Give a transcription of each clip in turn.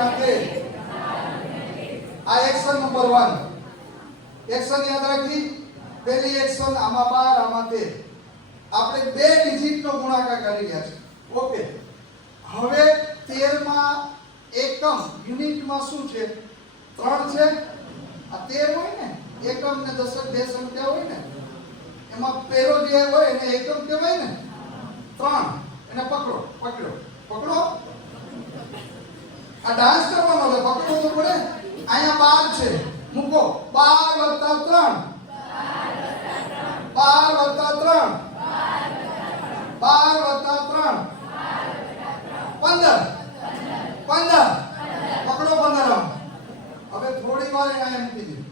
કાંકરે આ action number 1 action યાદ રાખી, પહેલી એક્શન આમાં 12 આમાં 13 આપણે બે ડિજિટનો ગુણાકાર કરી રહ્યા છે ઓકે હવે 13 માં એકમ યુનિટમાં શું છે? ત્રણ છે. આ તેર હોય ને, એકમ ને દસક, બે સંખ્યા હોય ને, એમાં પહેલો જે હોય, એને એકમ કહેવાય ને, ત્રણ. એને પકડો પકડો પકડો? આ ડાન્સ કરવાનો છે. પકડવો તો પડે. અહીંયા બાર છે. મૂકો. બાર વત્તા ત્રણ. બાર વત્તા ત્રણ. બાર વત્તા ત્રણ. પંદર. પંદર. પકડો પંદર. હવે થોડી વાર અહીંયા મૂકી દીધું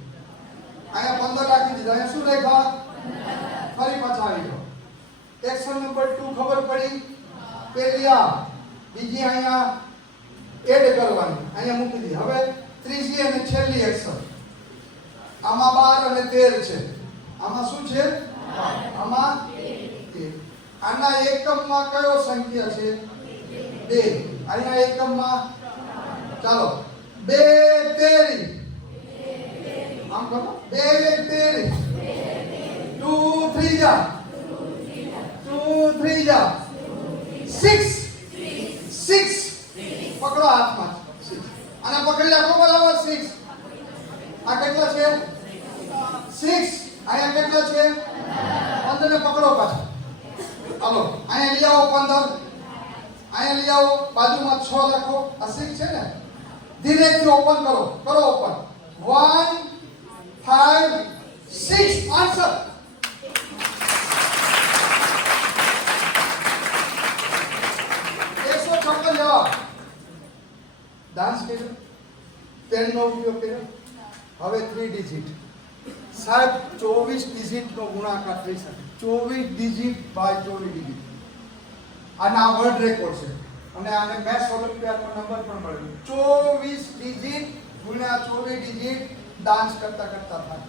અહીંયા પંદર રાખી દીધા. અહીંયા શું રાખ્યા ફરી પાછા આવી ગયો એક્શન નંબર ટુ ખબર પડી? પેલી આ. બીજી અહીંયા કરવાની. અહીંયા મૂકી દીધી. હવે ત્રીજી અને છેલ્લી એક્શન આમાં બાર અને તેર છે. આમાં શું છે? આમાં આના એકમમાં કયો સંખ્યા છે? બે. અહીંયા એકમમાં? ચાલો. બે તેરી. આમ કરો. બે તેરી. ટુ થ્રી જા. ટુ થ્રી જા. સિક્સ સિક્સ પકડો હાથમાં. પકડી રાખો બરાબર સિક્સ આ કેટલો છે? સિક્સ અહીંયા કેટલો છે? પંદર ને પકડો પાછો. હાલો, અહીંયા લઈ આવો પંદર. અહીંયા લઈ આવો. બાજુમાં છ રાખો. આ સિક્સ છે ને? ધીરેથી ઓપન કરો. કરો open one five six answer એકસો છપ્પન જવાબ. ડાન્સ કર્યો? પેનનો ઉપયોગ કર્યો? હવે થ્રી ડિજિટ સાહેબ, ચોવીસ ડિજિટનો ગુણાકાર થઈ શકે. ચોવીસ ડિજિટ બાય ચોવીસ ડિજિટ આના વર્લ્ડ રેકોર્ડ છે. અને આને મેથ્સ ઓલિમ્પિયાડનો નંબર પણ મળ્યો. ચોવીસ ડિજિટ ગુણ્યા ચોવીસ ડિજિટ ડાન્સ કરતા કરતા થાય.